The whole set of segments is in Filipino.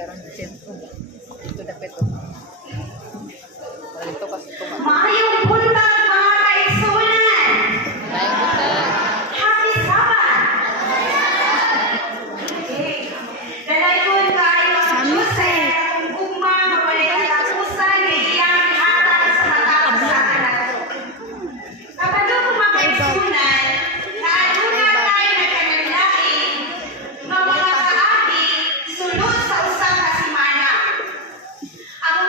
karon sa sentro. Ito dapat ito. Ito kasi ito. Maayong buntag mga kaigsunan! Maayong buntag. Happy Sabbath! Dalagon kayo ang Diyos sa ilang ugma mawalay katapusan na iyang hatag sa matapos sa anak. Kapag mga kaigsunan, naaduna tayo na kanaglaing nga mga kaabi sulod sa usang kasimana. Ang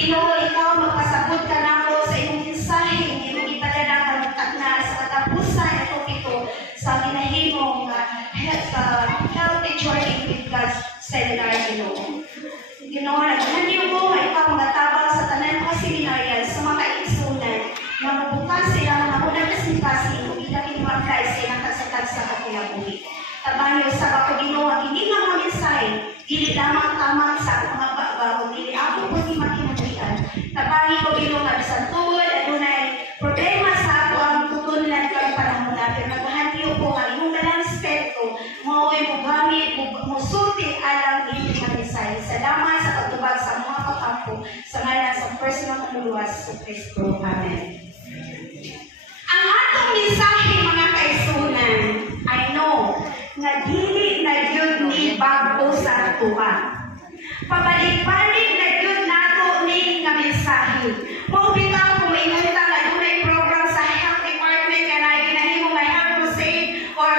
Ginoo, ikaw magpasabot ka nako sa imong mensahe, Ginoo gipadala ka na sa katapusan itong ito sa ginahimong healthy journey with God's seminar, Ginoo. Ginoo, naghanyo ko nga ikaw magatabang sa tanan mga seminaryan sa mga igsunan na mabukas sila mga unang kasing-kasing kung ilaking mag-apply sa ilang kasatag sa katilabuhi. Tabanyo sa ako, Ginoo, ang hindi nga mga mensahe, dili lamang tamang sa mga bago, dili ako po di makinabuhian. Tabangi ko, Ginoo, nga sa tuwod, adunay problema sa ako ang tutunlan kang panahon natin. Naghanyo ko nga yung dalang aspekto, maway mo gamit, mo sulti alang hindi nga mensahe. Salamat sa pagtubag sa mga kapampo sa ngalan sa personal kaluluwas sa Kristo. Amen. Ang atong mensahe, mga kaisunan, I know, na dili na yun ni bago sa atuwa. Pabalik-balik na yun nato ni nga mensahe. Maubitaw kung may ngunta na yun ay program sa health department ka na ginahimo nga health crusade or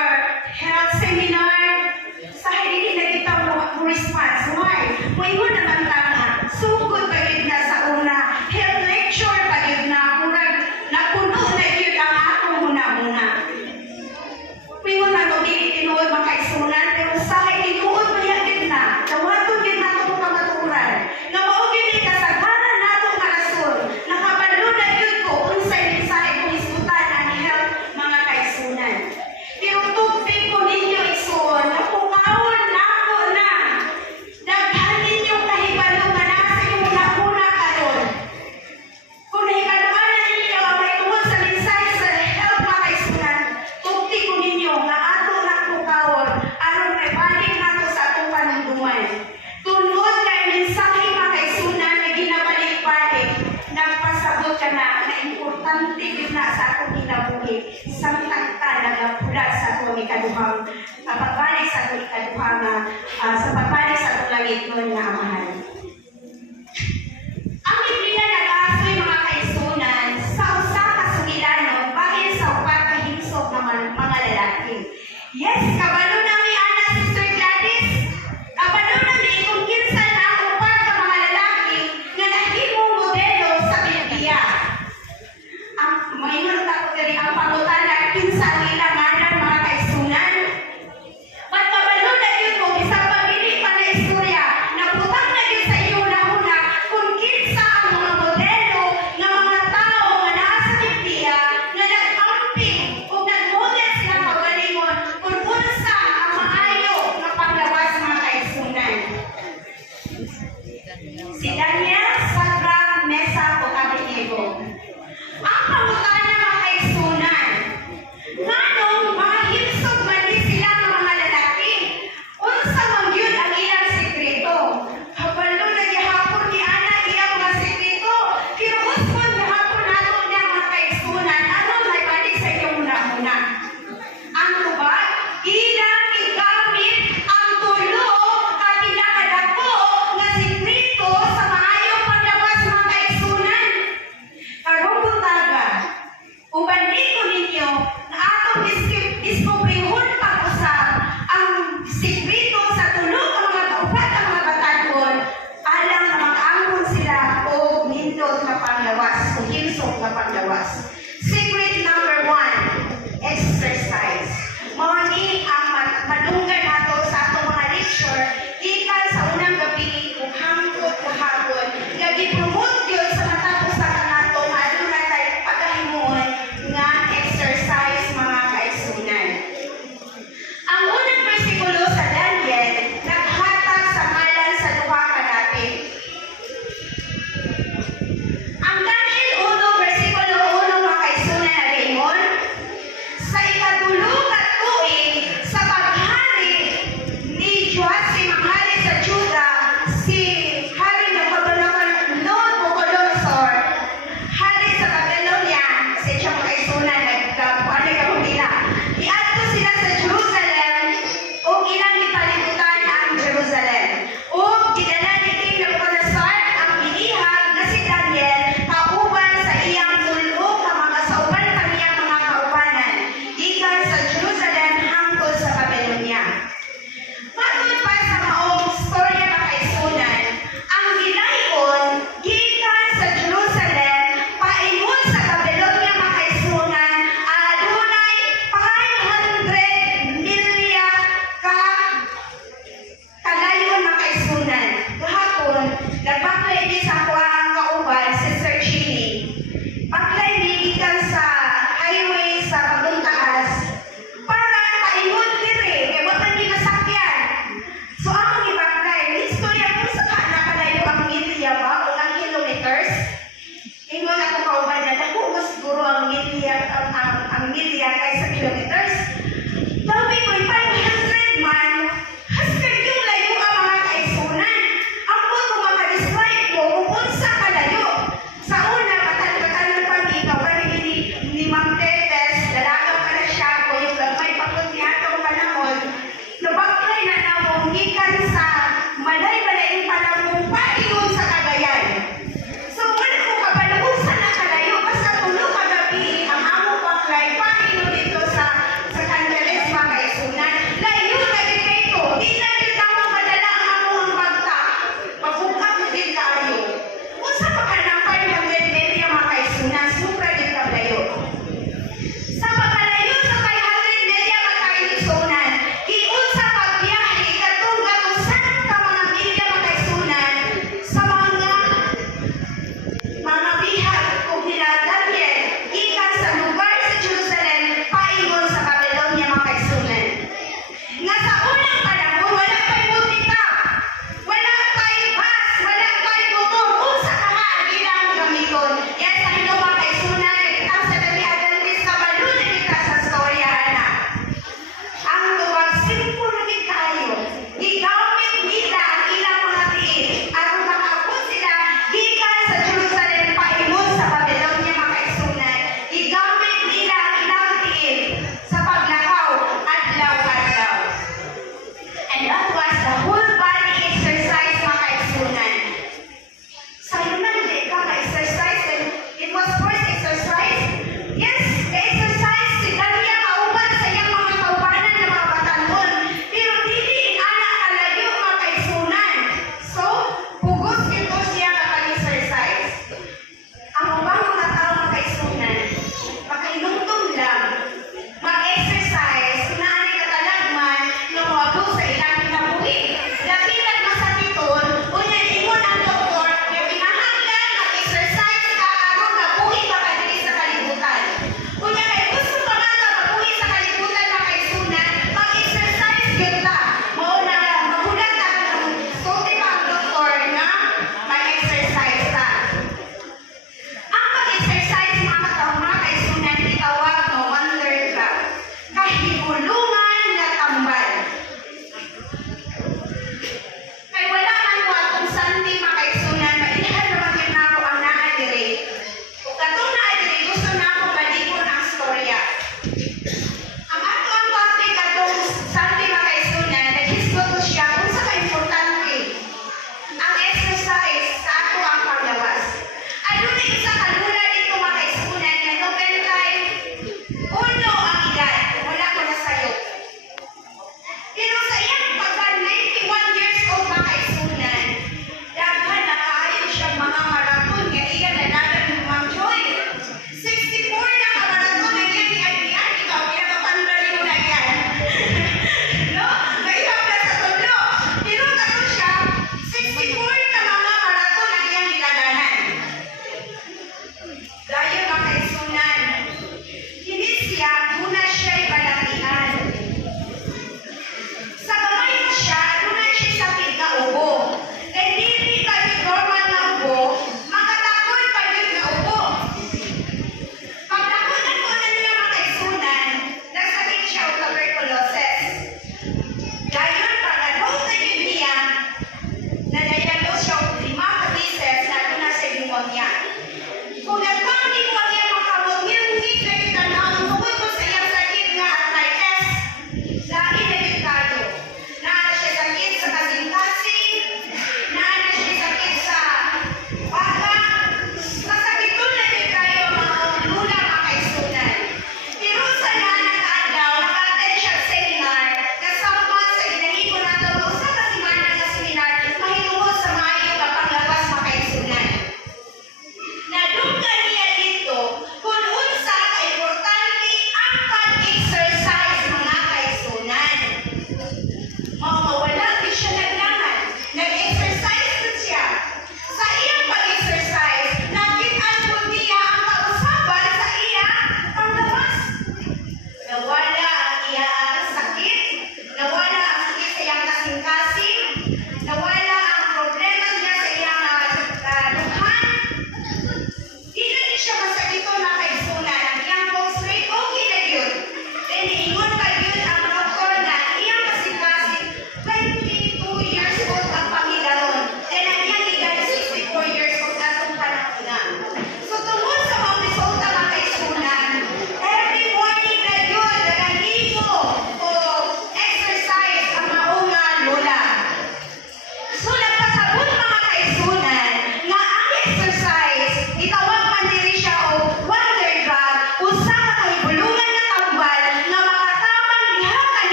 health seminar. Sa hindi na kita mo response. Why? May mo naman tanga. Sugod pa yun na sa una. Health lecture pa yun na. Murag napuno na yun ang atong muna-muna. May mo na nung tinuod makaisunan, pero sa akin tinuod mo yan na. Tawagod yun na itong kamaturan. Na maugin ni kasagaran na itong karason. Nakabalo na yun ko unsay mensahe kung isbutan ang health mga kaisunan. Pero tubig ko ninyo isuon, napukawon na ako na. Daghan ninyo kahibalo nga nasa yung una karon. Kung nahibaluan na ninyo ang may tungod sa mensahe sa health mga kaisunan, tubig ko ninyo nga ato na pukawon aron may balik na ako sa atong panunduman. Tunod kay mensahe mga kaisunan na ginabalik-balik, nagpasabot ka na importante yun na sa atong kinabuhi. Isang tagta nagapula sa atong ikaduhang pagbalik sa atong ikaduhang sa pagbalik sa atong langit nun nga amahan. Ang Biblia nag-aasoy mga kaisunan sa usa ka sugilanon bahin sa upat ka hinsog ng mga lalaki. Yes, kabalo na mi ana Sister Gladys. Kabalo na mi kung kinsa na ang upat ka mga lalaki nga nahimong modelo sa Biblia. Ang maingon ta ko diri ang pangutana kinsa ang ilang ngalan mga kaisunan. Pagkabalo na yun mo, isang pamili pa na istorya, naputang na yun sa iyo una kung kinsa ang mga modelo ng mga tao nga nasa Biblia na nag-amping o nag-model sila kaugalingon kung unsa ang maayo na paglawas mga kaisunan. Si Daniel, Sadrach, Mesach, o Abednego. Ang pangutana mga kaisunan, nganong mga himsog man din sila ng mga lalaki, unsa man yun ang ilang sekreto. Kabalo na gihapon ni ana iyang mga sekreto, pero usman gihapon nato niya mga kaisunan, aron may balik sa iyong muna-muna. Ang tubag, ilang igamit ang tulo at pinakadako nga sekreto sa maayong paglabas mga kaisunan. Karong buntaga, uban dito ninyo na atong diskubrihon pag-usap ang sikreto sa tulo ng mga kaupat ng mga batanon alang na makaangkon sila o nindot na panglawas o himsok na panglawas. Secret number 1, exercise. Mawani ang madunggan nato sa atong mga lecture ikan sa unang gabi ug hangtod ug hapon nga gi-promote yun sa matapos sa kanato nga aduna tay pagkahimuon nga exercise mga kaisunan. Ang unang bersikulo sa Daniel naghatag sa ngalan sa duha ka dati. Ang Daniel 1 bersikulo 1 mga kaisunan nagaingon, sa ikatulo ka tuig sa paghari ni Joasim ang hari sa Juda, si hari ng Nabucodonosor, hari sa Babylonia, sa siyang kaisunan, nagkapuan na kapumila. Iadto sila sa Jerusalem, o ilang ipalibutan ang Jerusalem. O gidala ni King Nabucodonosor ang inihag na si Daniel, kauban sa iyang tulo ka mga sauban kaniyang mga kaubanan, ikan sa Jerusalem hangtod sa Babylonia. Matod pa sa maong storya mga kaisunan, ang gilayon gikan ang milya kaysa kilometers. Sabi ko, 500 man, hashtag yung layo ang mga kaisunan. Ang po kung makadescribe mo, kung sa kalayo. Sa una, patal-patal pag ikaw, ni Mang Tetes, dalagang ka na siya, o yung may pagkutyatong panahon, nabaklay na namong gikan sa malay-malaing panahon, paingon sa Cagayan. So, wala ko kapaluusan na kalayo, basta tulo kagabi, ang among baklay, paingon dito sa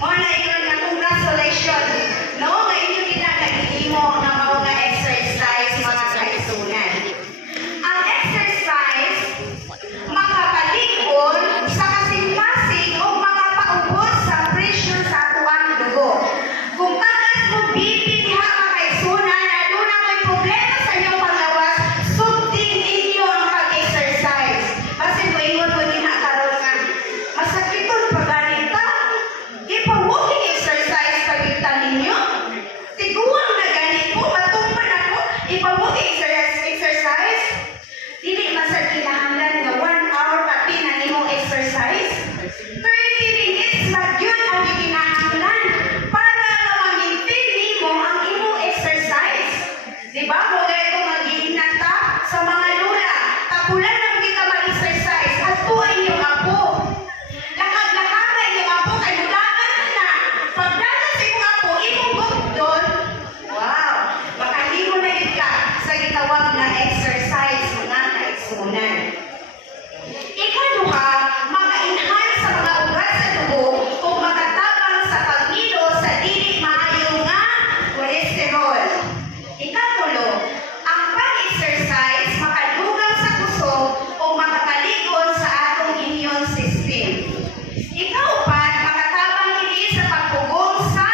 Mo na ingon nga congratulations. No, nga inyo ginagahimo nga mao nga exercise mga kaisunan. Ang exercise makapalikon sa kasing-kasing o makapaubos sa pressure sa atuang dugo. Kung tagas mo BP diha mga kaisunan, aduna may problema sa inyong panglawas, sundin ninyo ang pag-exercise. Kasi mo ingon mo din karon nga masakiton paganita. Ipa-walking exercise pagita ninyo. Tiguang na ganit po, matumpan ako. Ipa-walking exercise. Dili masad kinahanglan nga 1 hour pati na nimo exercise. 30 minutes lang yun ang kinahanglan para ma-maintain nimo ang imo exercise. Diba? Mo ito mag-iingat ta sa mga lula. Tapulan lang kita mag-exercise at tuwa inyong apo. Lakad-lakad na inyong apo kay mulaan na. Pagdagan sa inyong apo, imong doon. Wow! Makahimo na yun ka sa gitawag na exercise mga kaigsunan. Ikaduha, maka-enhance sa mga ugat sa dugo o makatabang sa pagmilo sa dili maayo nga cholesterol. Ikatulo, ang pag-exercise makadugang sa puso o makakaligon sa atong immune system. Ikaupat, makatabang kini sa pagpugong sa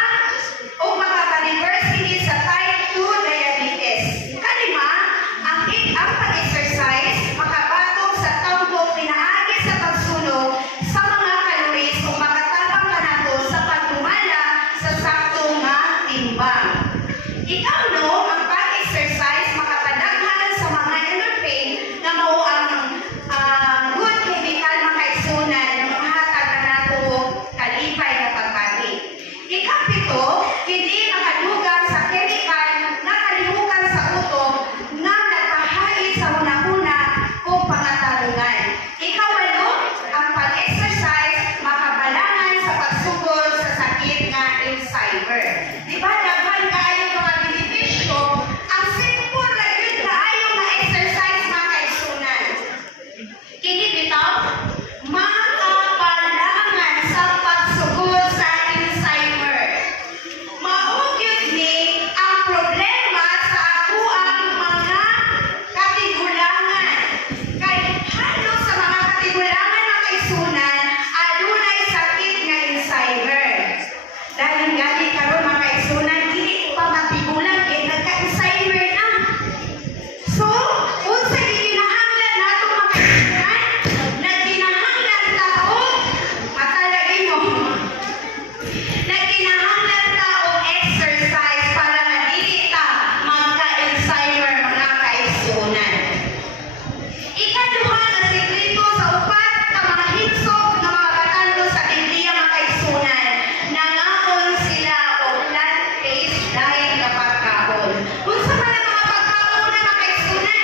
o makaka-reverse kini sa type 2 diabetes. Ikalima, ang pag-exercise makabatong sa tambok pinaagi sa pagsunog sa mga calories o makatabang kanato sa pagdumala sa saktong nga timbang. Ikauno, ang pag-exercise makapadaghan sa mga endorphin na mao ang good chemical makaisunan na makahatag na nato kalipay na pagpati. Ikapito, hindi makadugang sa chemical na kalihukan sa utok na nagpahali sa una-una o pangatarungan. Ikawalo, ang pag-exercise makabalangan sa pagsugod sa sakit nga Alzheimer. Diba, daghan kaayo mga benepisyo, ang simple na yun kaayo nga exercise mga kaisunan. Kini bitaw, makabalangan sa pagsugod sa Alzheimer. Maugyod ni ang problema sa ako ang mga katigulangan. Kay halos sa mga katigulangan ng kaisunan, adunay sakit nga Alzheimer. Dahil gali karon mga kaisunan, dili pa matigulan kay nagka-Alzheimer na. So, unsa gikinahanglan nato mga kaisunan? Nagkinahanglan tao, matalagin mo. Nagkinahanglan tao exercise para madili ta magka-Alzheimer mga kaisunan. Ikaduha na sekreto sa upat ka mga higsog nga mga batanlo sa Biblia mga kaisunan. Nangaon sila o plant-based diet nga pagkaon. Unsa man ang mga pagkaon na mga kaisunan?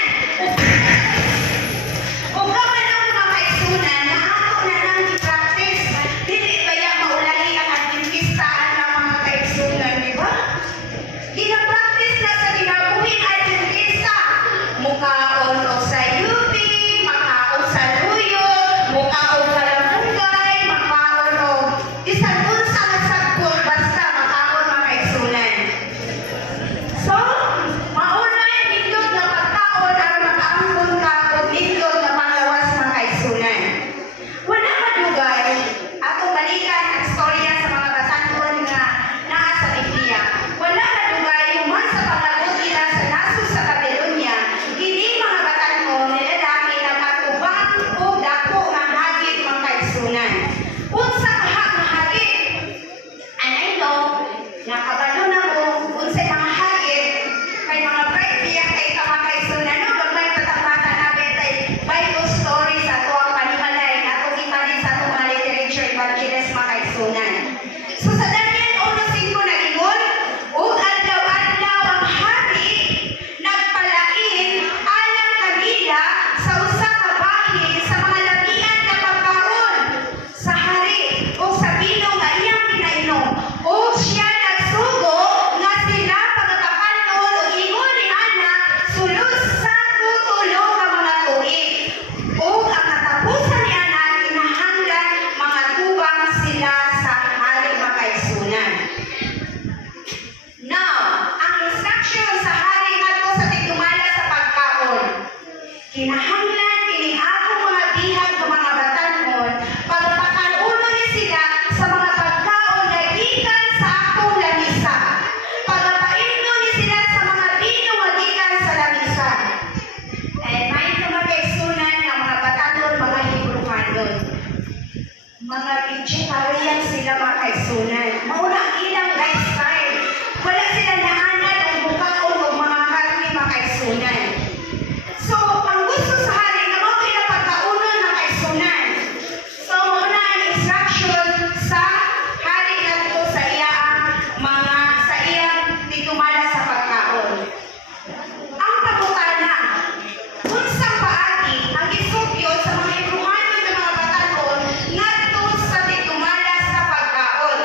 Ug gaman ang mga kaisunan na ato na lang i-practice. Dili baya maulahi ang adventistaan ng mga kaisunan, di ba? Gina-practice na sa ginabuhing adventista. Mukaon o sa yupi, makaon sa luyo, mukaon sa lamunggay, makaon o isang unsa nga sagpon basta makaon mga kaisunan. So, maunay nindot na pagkaon aron makaangkon ka og nindot na panglawas mga kaisunan. Wala madugay atong balikan ang storya sa mga batanon nga naa sa Biblia. Wala madugay human sa pagabot nila sa nasod sa Babylonia, kini mga batanon nilalaki na matubang o dako nga hagit mga kaisunan. Unsa kaha nga hagit? And I know, nakabalo na mo, unsay mga hagit, kay mga bright biyak kay mga kaisunan, no? Gagmay patapatan na betay Bible story sa ito ang panimalay na itong ibalin sa itong mga literature evangelist mga kaisunan. So sa Daniel 1:5 nag-ingon, ug adlaw-adlaw ang hari nagpalain alang kanila sa usa ka bahin sa mga labian nga pagkaon sa hari o sa bilong nga iyang kinainom. O siya nagsugo nga sila pagkakanon o ingon ni Ana sulod sa tutulo ka mga tuig. O ang katapusan ni Ana kinahanglan mga tubang sila sa kaisunan. Mauna ang ilang lifestyle. Wala sila naanan o bukaon o mga karni makaisunan. So, ang gusto sa hari na mo pinapagkaunan na kaisunan. So, mauna ang instruction sa hari na ito sa iyang mga sa iyang titumala sa pagkaon. Ang pagkutana, unsang paagi ang isukyo sa mga Hebrew na mga batanon ngadto sa titumala sa pagkaon.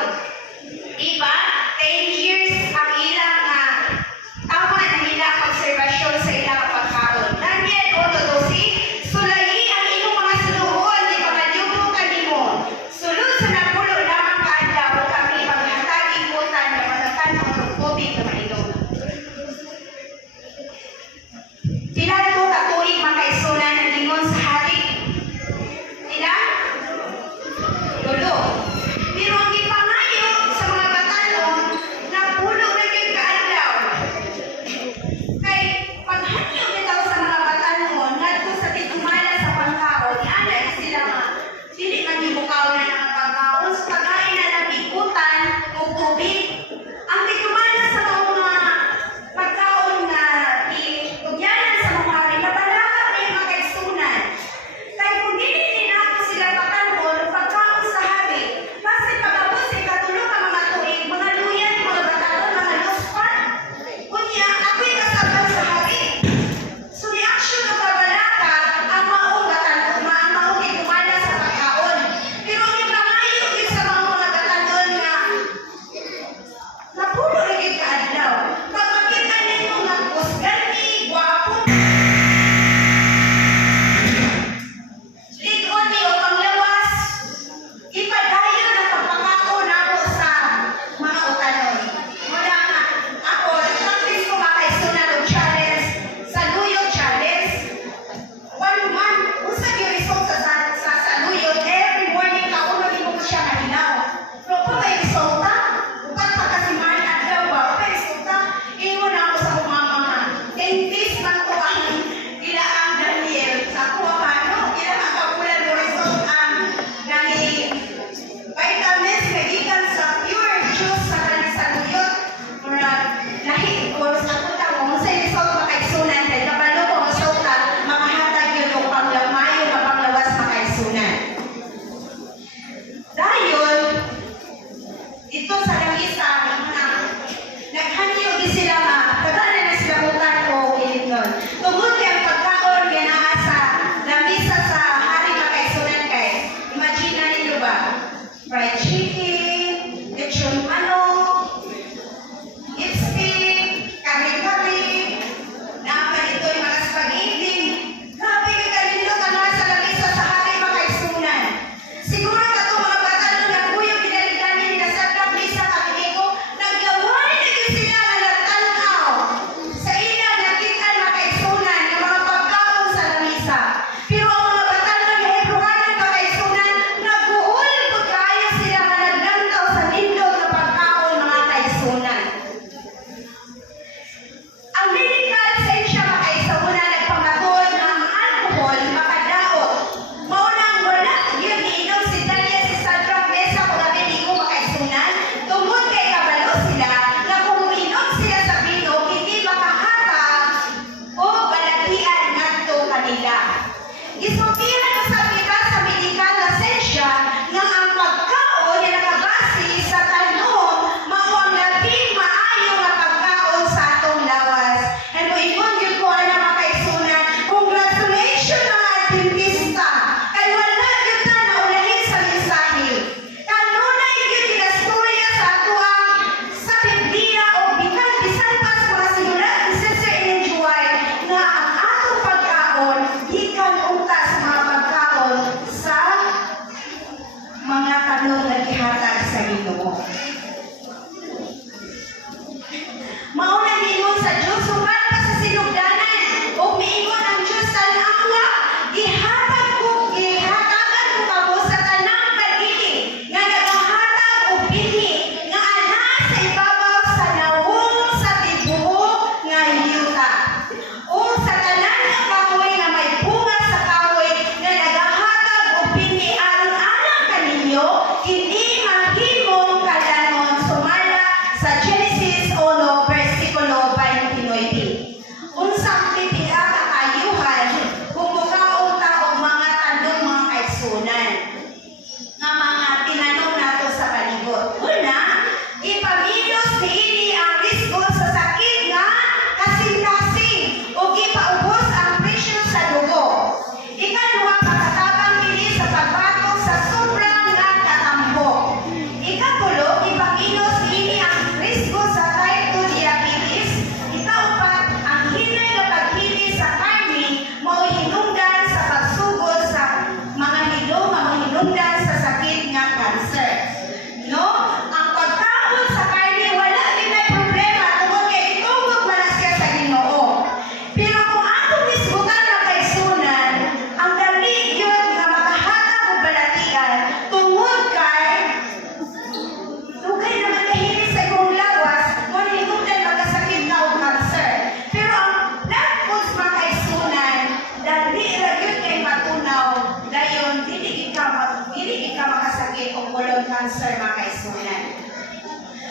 kaigsunan.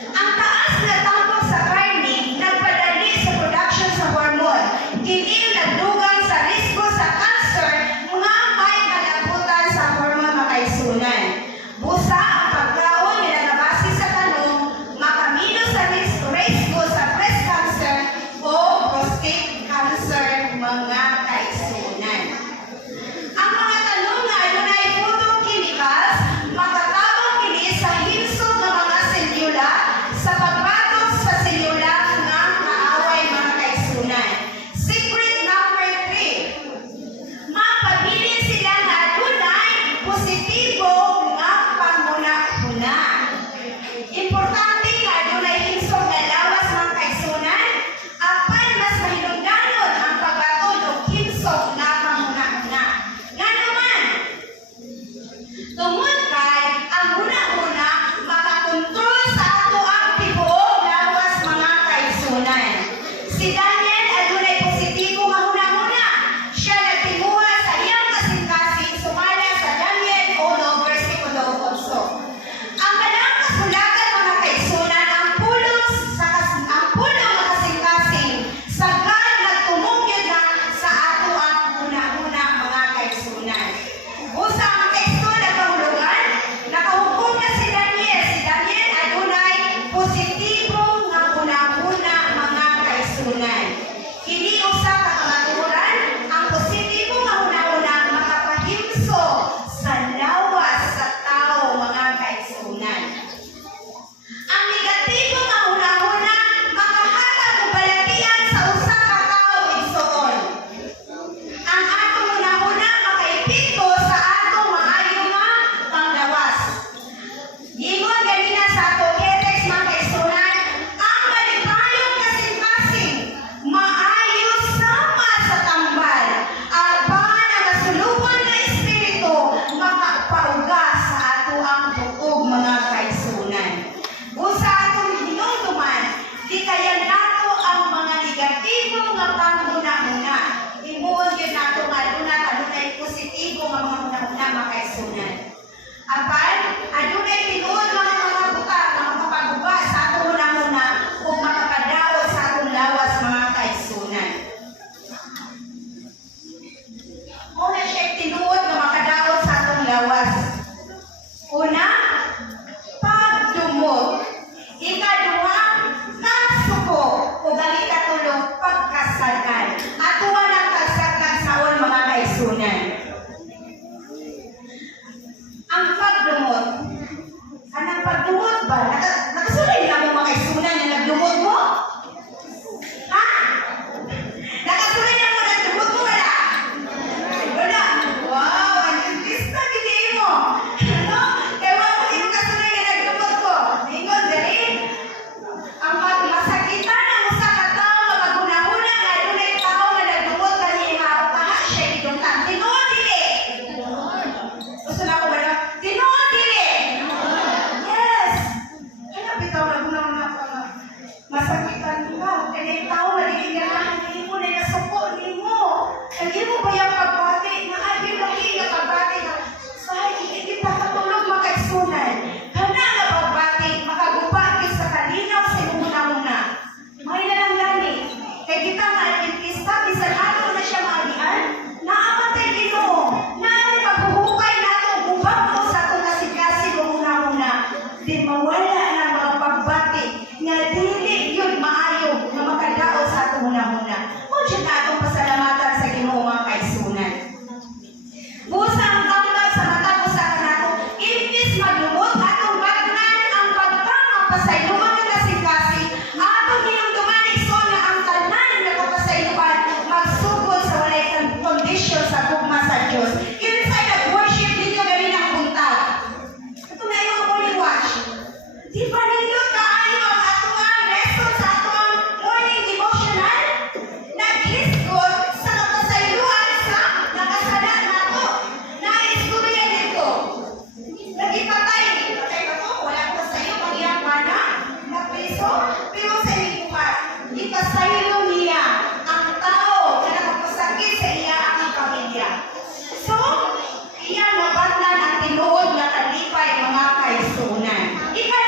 Ang taas na tambok sa karne nagpadali sa production sa hormone. Kini nagdugang sa risgo sa cancer nga may kalabutan sa hormone mga kaigsunan. Busa ang pagkaon nga nagabase sa tanong makamino sa risgo sa breast cancer o prostate cancer mga kaigsunan. Ang mga tanong nga adunay putong chemicals makatabang kini sa himsog nga mga selula sa pagbatok sa selula nga kaaway mga kaigsunan. Secret number 3. Mapabilin sila nga adunay positibo nga panghuna-huna. Importante nga adunay himsog nga lawas mga kaigsunan apan mas mahinungdanon ang pagbaton og himsog nga panghuna-huna. Nga naman, tungod kay ang huna-huna makakontrol sa ato ang tibuok lawas mga kaigsunan. Si Daniel adunay positibo nga huna-huna. Siya nagtinguha sa iyang kasing-kasing sumala sa Daniel 1 versikulo 8. Ang kanang kasulatan mga kaigsunan ang pulong nga kasing-kasing sagad nagtumugid na sa ato ang huna-huna mga kaigsunan. Busa ang teksto nagkahulugan, nakahukom na si Daniel. Si Daniel adunay positibo nga huna-huna mga kaigsunan. Kini usa ka kamatuoran, ang positibo nga huna-huna makapahimso sa lawas sa tao mga kaigsunan. Ang negatibo nga huna-huna makahatag og balatian sa usa ka tawo igsoon. Ang atong huna-huna makaepekto sa atong maayo nga panglawas. Ingon ganina sa atong text mga kaigsunan, ang maligayong kasing-kasing maayo sama sa tambal. Apan ang masulubon na espiritu makapauga sa ato ang buog mga kaigsunan. Busa atong hinungduman, di kaya nato ang mga negatibo nga panghuna-huna. Himuon gyud nato nga adunay positibo nga mga huna-huna mga kaigsunan. Apan adunay tinuod mga buta nga makapaguba sa atong huna-huna ug makapadaot sa atong lawas mga kaigsunan. Una siya tinuod nga makadaot sa atong lawas. Una, pagdumog. Ikaduha, kasuko. O gali katulong pagkasagad. Ato ang kasagad saon mga kaigsunan. Ang pagdumog. Anong pagdumog ba? Nakasulay na mo mga kaigsunan na nagdumog mo? Ha? Nakasulay na mo nagdumog mo wala? Wala. Wow, ang dentista gini mo. Ano? Ewa mo yung kasulay na nagdumog ko. Ingon, dali. Ang masakitan ang usa ka tawo nga maghuna-huna nga adunay tawo nga nagdumog kanina paha siya gidungtan. Tinuod dili. Gusto na ako ba na? Tinuod dili. Yes. Kaya bitaw na huna-huna ka nga. Masakitan ka. Kaya yung tao na nilinganahan ni mo na nasuko ni mo. Hindi mo ba yung pagbati? Nakagin lang yung pagbati na sahay, hindi pa katulog makaigsunan. Kana nga pagbati, makagubati sa kalinaw sa huna-huna. May na lang gani. Kaya kita nga adventista, bisan ato na siya maagian, naamatay Ginoo. Naanay paghuhukay nato, gubang ko sa itong kasing-kasing o huna-huna. Di mawala ng mga pagbati nga dili yun maayo nga makadaot sa itong huna-huna. Kung siya na itong pasalamatan sa Ginoo mga kaigsunan. Busa ang tambag sa matag usa ka nato, imbis maglumot atong bagnan ang pagpapasayloan nga kasing-kasing, atong hinumduman igsoon nga ang tanan nga kapasayloan magsugod sa walay kondisyon sa gugma sa Dios. Kinsay nag-worship ninyo gani ang buntag. Ito na yung morning watch. Di ba ninyo kaayo ang atuang lesson sa atuang morning devotional? Nag-hisgot sa kapasayloan sa nakasalan nato. Naistorya dito. Nagipatay. Patay ba to? Wala ko sa iyo. Pag-iyang mana. Napriso. Pero sa ikuha. Ipasaylo niya ang tao na nakapasakit sa iya ang pamilya. So, iya nabatnan ang tinuod na kalipay mga kaigsunan. Ikaw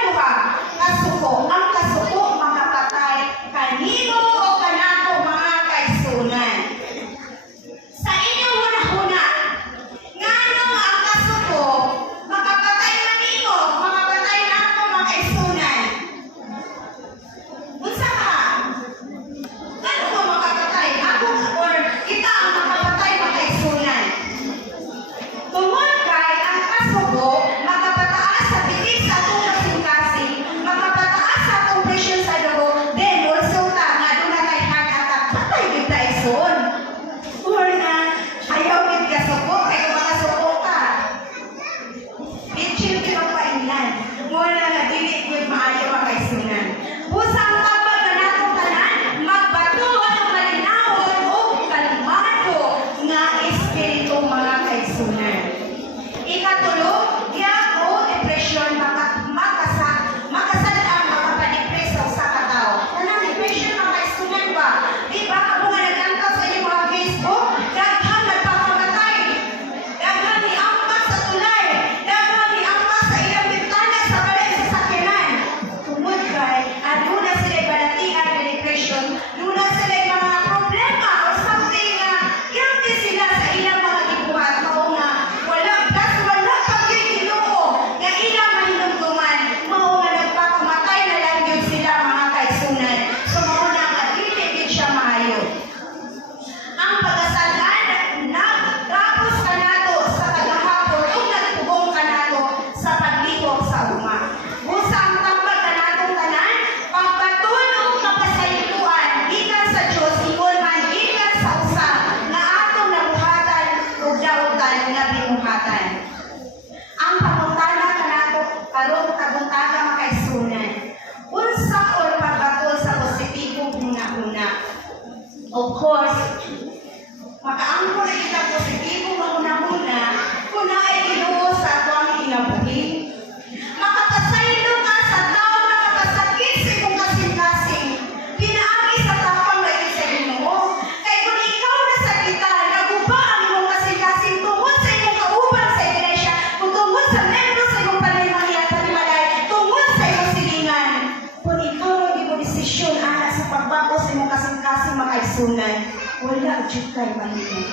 kaigsunan, wala jud kay mahimo.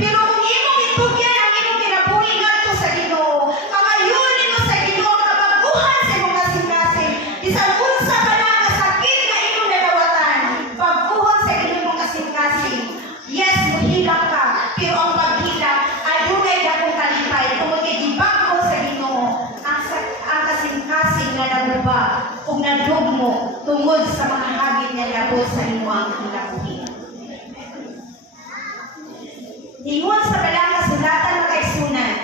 Pero kung imong itugyan ang imong kinabuhi ngadto sa Ginoo, kamayon mo sa Ginoo kabaguhan sa imong kasing-kasing. Bisan unsa pa na kasakit nga imong nadawatan, pagbuhon sa imong kasing-kasing. Yes, muhilak ka, pero ang paghilak ay dunay dakong kalipay tungod kay gibag-o sa Ginoo ang kasing-kasing nga naguba ug nadugmo tungod sa mga hagit nga labot sa imong kinabuhi. Ingon sa balang kasulatan ng kaisunan,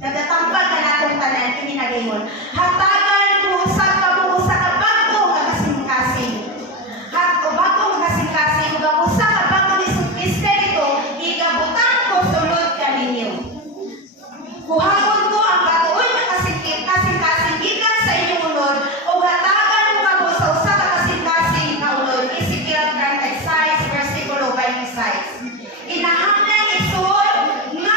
nagatambal ka natong tanan, kini nagingon, hatagan ko sa kabuo sa kabago nga kasing-kasing. Bago nga kasing-kasing, bago sa kabago ni Espiritu, ikabutan ko sulod kaninyo. Kuhagon ko ang batuon nga kasing-kasing gikan sa inyong ulod, o hatagan mo bago sa usa ka kasing-kasing nga ulod. Ezekiel 36, versikulo 26. Inahanglan isul nga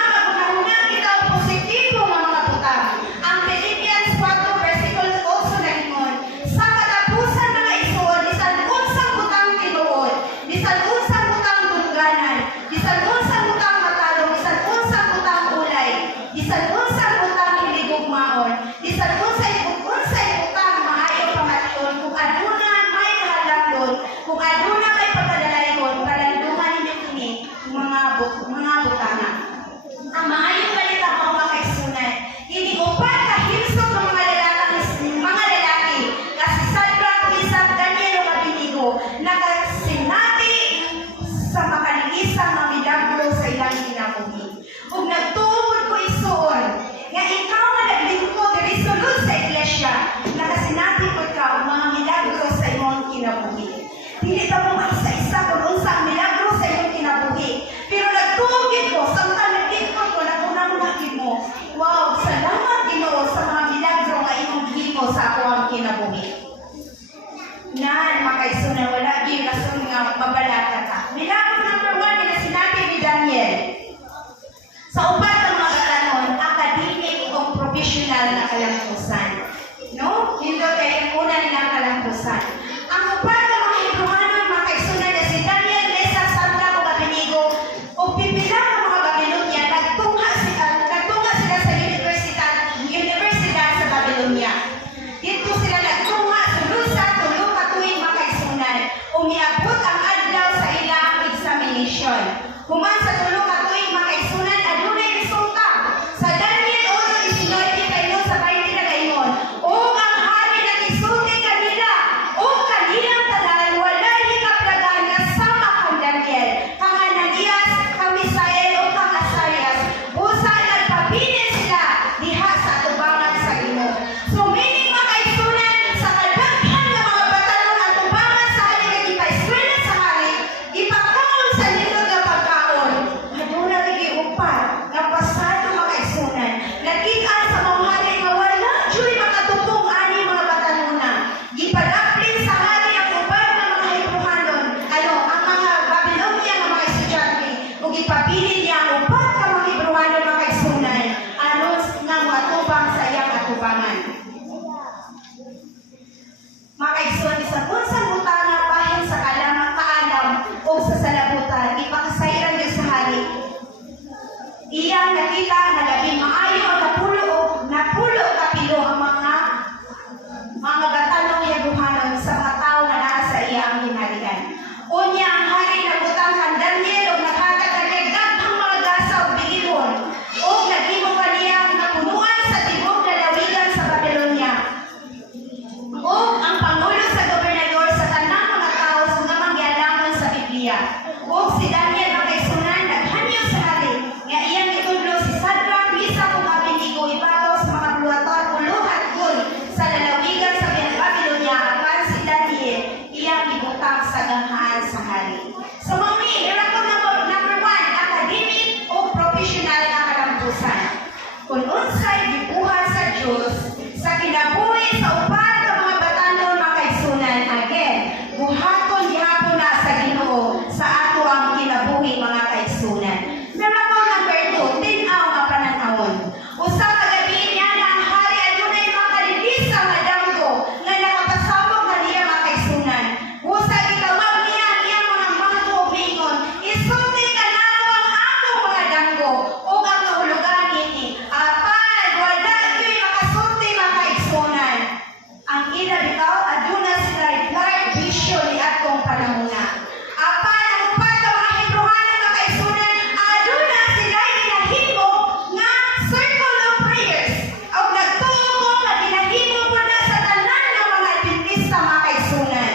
ila bitaw aduna sila bright vision ni atong panahona. Apan ang upat ka mga Hebreano nga kaigsunan, aduna sila ginahimo nga circle of prayers. O nagtuo nga ginahimo po na sa tanan ng mga Adventista mga kaigsunan.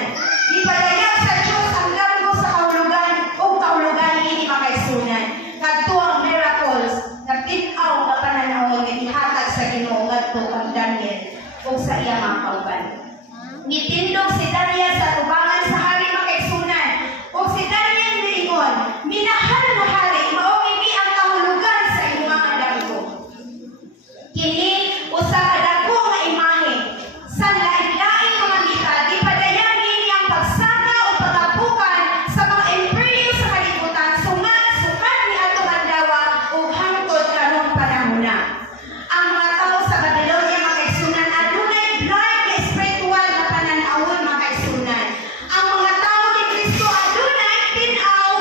Ipadayag sa Diyos ang lamgo sa kahulugan o kahulugan ini mga kaigsunan. Kadto ang miracles, nagtinaw nga pananahon nga ihatag sa Ginoo ngadto kang Daniel o sa iya mga kauban. Nitindog si Daniel sa tubangan sa hari makaigsunan o si Daniel niingon, minahal na hari, mao ini ang kahulugan sa imong mga dagko. Kini usa ka dagko nga imahe sa lain-lain mga kita, di padayon ini ang pagsaka o pagapukan sa mga imperyo sa kalibutan, sukat ni atong adlaw ug hangtod karong panahona. Ang mga tao sa Babylonia makaigsunan adunay blind nga spiritual na pananawon makaigsunan. Ang mga tao ni Kristo adunay tin-aw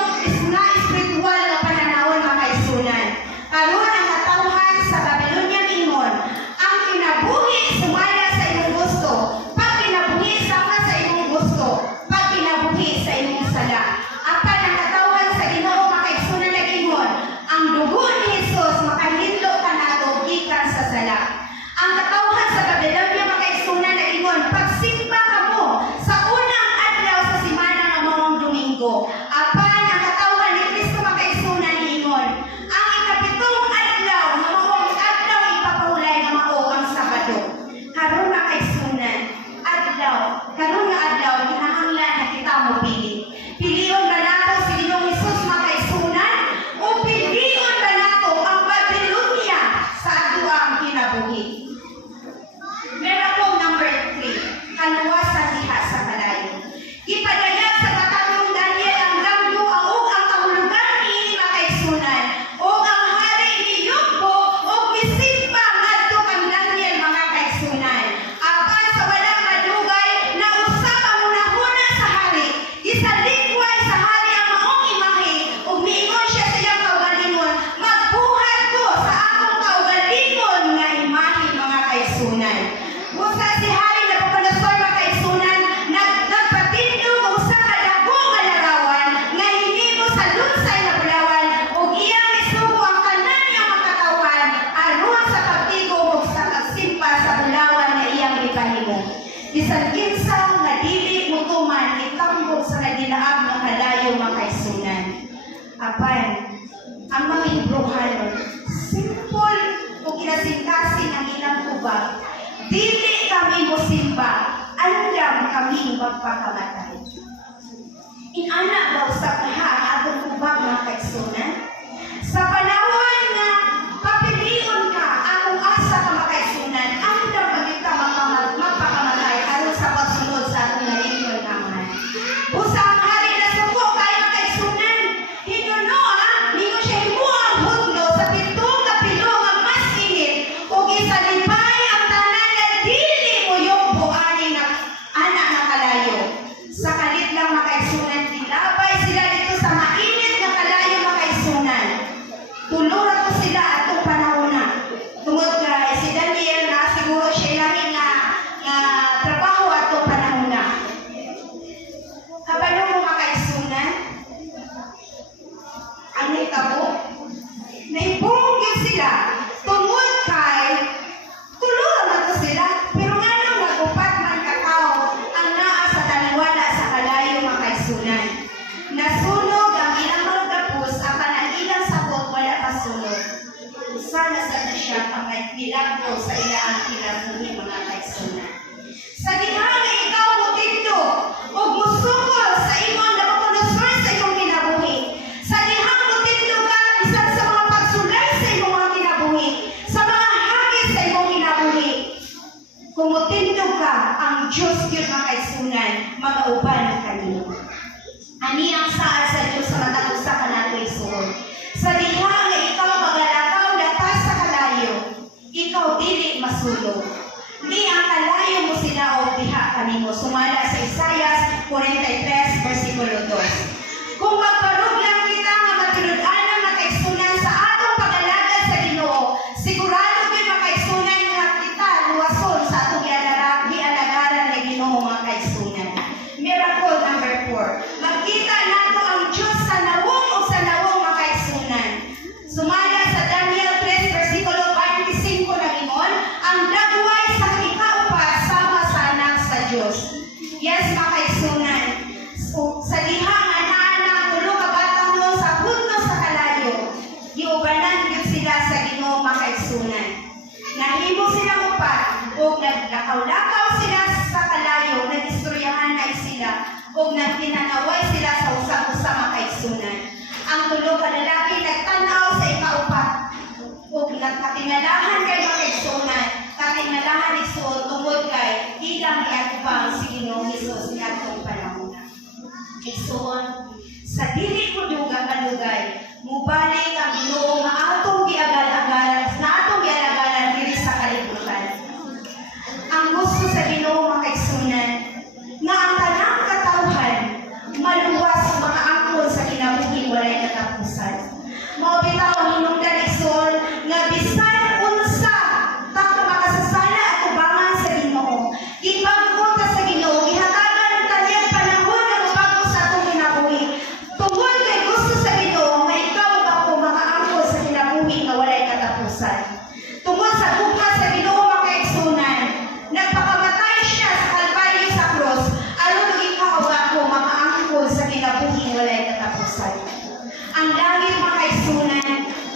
nga spiritual na pananawon makaigsunan. Karon ang katawhan sa Babylonia ingon, ang kinabuhi sumala sa imong gusto, pag kinabuhi sama sa imong gusto, pag kinabuhi sa imong sala. Apan ang katawhan sa Ginoo makaigsunan nagingon, ang dugo ni Jesus makahidlo kanato gikan sa sala. Ang katawhan sa Babylonia makaigsunan nagingon, pagsimba kamo sa unang adlaw sa semana nga maong Domingo. Apan ang katawhan ni Kristo makaigsunan niingon, ang ikapitong adlaw nga maong adlaw ipapahulay nga mao ang Sabado. Karon makaigsunan, karon nga adlaw kinahanglan na kita mo pili. Pilion ba nato si Ginoong Hesus makaigsunan o pilion ba nato ang Babylonia sa aduang kinabuhi? Miracle number 3, kaluwasan diha sa kalayo. Ipadayag sa katanong Daniel ang lamgo ug ang kahulugan niini makaigsunan ug ang hari ni Yugbo ug misimba ngadto kang Daniel mga kaigsunan. Apan sa walang madugay na usa ka munahuna sa hari, gisalikway sa hari ang maong imahe ug miingon siya sa iyang kaugalingon, magbuhat ko sa akong kaugalingon nga imahe mga kaigsunan. Busa si hari Nabucodonosor mga kaigsunan, nagpatindog og usa ka dako nga larawan nga hinimo sa lunsay na bulawan ug iyang isugo ang tanan niyang mga katawhan aron sa pagtigo ug sa pagsimpa sa bulawan nga iyang gipahimo. Bisan kinsa nga dili mutuman itambog sa nagdilaab nga kalayo mga kaigsunan. Apan ang mga Hebreano simple ug kinasingkasing ang ilang tubag. Dili kami mosimba, andam kami magpakamatay. Inana daw sa kaha ang atong ubag mga kaigsunan. Sa panahon nga papilion ka akong asa ka mga kaigsunan, andam kita magpakamatay aron sa pagsunod sa atong nalingkod nga mahal. Usa ang hari na suko kay mga kaigsunan, hinuno ningo siya himo ang hudlo sa pitong kapilo nga mas init ug isalipay ang tanan nga dili mo yung buani nga anak nga kalayo. Sa kalit lang mga kaigsunan, dilabay sila dito sa mainit nga kalayo mga kaigsunan. Tulura ko sila atong panahona. Tungod kay si Daniel na siguro siya lang nga trabaho atong panahona. Kabalo mo mga kaigsunan, ang nitabo, naibunggit sila tungod kay tulura na to sila. Pero nga nang nagupat man kakao ang naa sa taliwala sa kalayo mga kaigsunan. Nasunog ang ilang mga gapos apan ang ilang sapot wala pasunog. Sana sa siya ang milagro sa ilang kinabuhi mga kaigsunan. Sa diha nga ikaw mutindog ug musukol sa imong Nabucodonosor sa imong kinabuhi. Sa diha mutindog ka bisan sa mga pagsulay sa imong mga kinabuhi, sa mga hagis sa imong kinabuhi. Kung mutindog ka, ang Diyos yun mga kaigsunan, magauban kanino. Ani ang saad sa Diyos sa matag usa ka nato isuon. Sa diha nga ikaw magalakaw latas sa kalayo, ikaw dili masulog. Di ang kalayo mo sila o diha kanimo. Sumala sa Isaias 43 versikulo 2. Kung magparuglang kita nga matulod-anan nga kaigsunan sa atong pag-alagad sa Ginoo, sigurado gyud makaigsunan nga kita luwason sa atong gialagaran ni Ginoo mga kaigsunan. Miracle number 4. Magkita nato ang Diyos sa nawong o sa nawong mga kaigsunan. Sumala sa Daniel 3 versikulo 25 na ingon, ang dagway sa ikaupa sama sa anak sa Diyos. Yes, mga kaigsunan. Sa diha nga naa tulo ka batang mo sa punto sa kalayo. Giubanan gyud sila sa Ginoo mga kaigsunan. Nahimo sila upat ug naglakaw-lakaw sila sa kalayo, nagistoryahan na sila ug nagtinanaway sila sa usa-usa mga kaigsunan. Ang tulo ka lalaki nagtan-aw sa ikaupat ug nagkatingalahan kay mga kaigsunan, katingalahan igsuon tungod kay ilang iatubang si Ginoong Hesus niadtong panahon. Igsuon sa dili ko dugang kalugay, mubalik ang Ginoo nga atong giagal-agalan, na atong gialagalan diri sa kalibutan. Ang gusto sa Ginoo mga kaigsunan, nga ang tanang katawhan maluwas sa mga angkon sa kinabuhi walay katapusan. Mao bitaw ang hinungdan igsoon nga bisan unsa ta makasasala at ubangan sa Ginoo. Gibag-o ta sa Ginoo, gihatagan ang tanang panahon nga mobago sa atong kinabuhi. Tungod kay gusto sa Ginoo nga ikaw ug ako makaangkon sa kinabuhi nga walay katapusan. Tungod sa bukas sa Ginoo mga kaigsunan, nagpakamatay siya sa Kalbaryo sa cross aron ikaw ug ako makaangkon sa kinabuhi nga walay katapusan. Ang langit mga kaigsunan,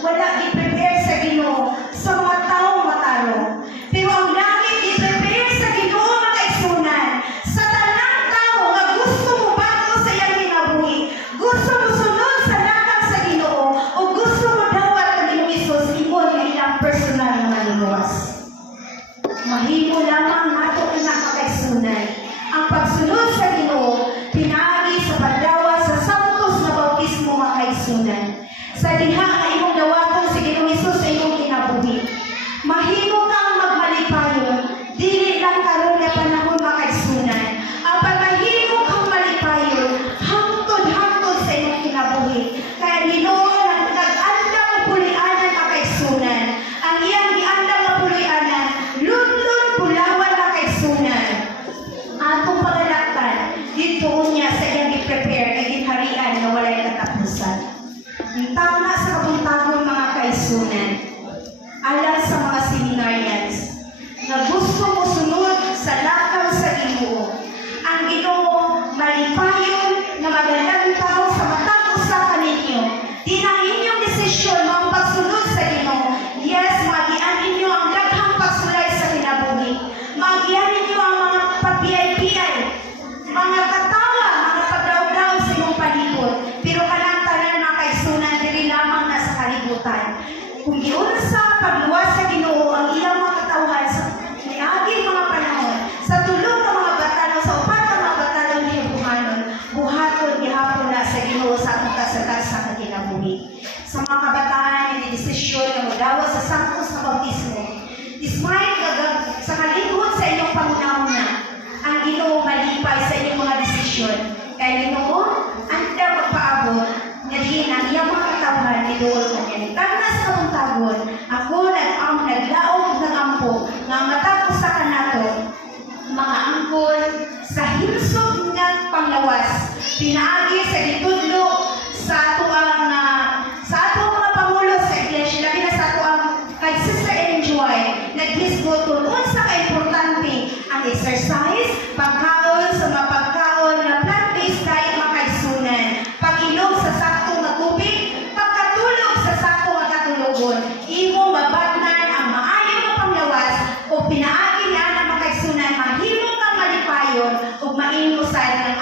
wala i-prepare sa Ginoo sa mga taong matarong. Pero ang langit i-prepare sa Ginoo mga kaigsunan sa tanang tao nga gusto mo bago sa iyang kinabuhi, gusto mo sunod sa lakang sa Ginoo, o gusto mo dawat ang Ginoong Hesus ingon nga ilang personal nga maluwas. Mahimo lamang nato na kaigsunan ang pagsunod sa Ginoo pinaagi sa pagdawa sa santos na bautismo mga kaigsunan. Sa diha nga imong dawaton si Ginoong Hesus sa imong kinabuhi. Mahimo kang magmalipayon, dili lang karon nga panahon mga kaigsunan. Ang pagmahimo kang malipayon hangtod-hangtod sa imong kinabuhi. Kaya Ginoo nag-andam og pulianan mga kaigsunan. Ang iyang giandam nga pulianan, lundon pulawan mga kaigsunan. Atong pagalaktan dito niya sa iyang gi-prepare nga ginharian nga walay katapusan. Ang tama sa kabuntagon mga kaigsunan, alang sa mga seminarians na gusto mo sunod sa lakang sa Ginoo. Ang Ginoo malipayon na magandang tao sa matang usapan ninyo. Di na inyong desisyon ang pagsunod sa Ginoo. Yes, magian ninyo ang daghang pagsulay sa kinabuhi. Magian ninyo ang mga pag-PI-PI, mga katawa, mga pagdaw-daw sa inyong palibot. Pero kanang tanan mga kaigsunan, diri lamang na sa kalibutan. Kung giunsa pagluwas sa Ginoo ang ilang mga katawhan sa niaging mga panahon, sa tulong ng mga batanon, sa upat ng mga batanon niya buhaton gihapon na sa Ginoo sa atong kasagad sa kinabuhi. Sa mga kabataan, may desisyon na modawa sa santos na bautismo. Ismail sa kalingkod sa inyong pangunahuna, ang Ginoo malipay sa inyong mga desisyon. Kaya Ginoo, anda magpaabot nga din ang iyang mga katawhan ni Dool Kanyan. Tagna sa kabuntagon, ako naglaog ng ampo nga matapos sa kanato, mga angkol sa hilsog nga panglawas, pinaagi sa gitudlo sa ato mga pangulo sa iglesia, labi na sa ato ang kay Sister Enjoy, naglisgo tulon sa kaimportante ang exercise, pagkaon sa mga pagkaon na plant-based diet mga kaigsunan, pag-ilog sa sakto nga tubig, pagkatulog sa sakto nga katulogon, imo mabatnan ang maayo nga panglawas o pinaagi na ang mga kaigsunan, mahimo kang malipayon o mainusan ng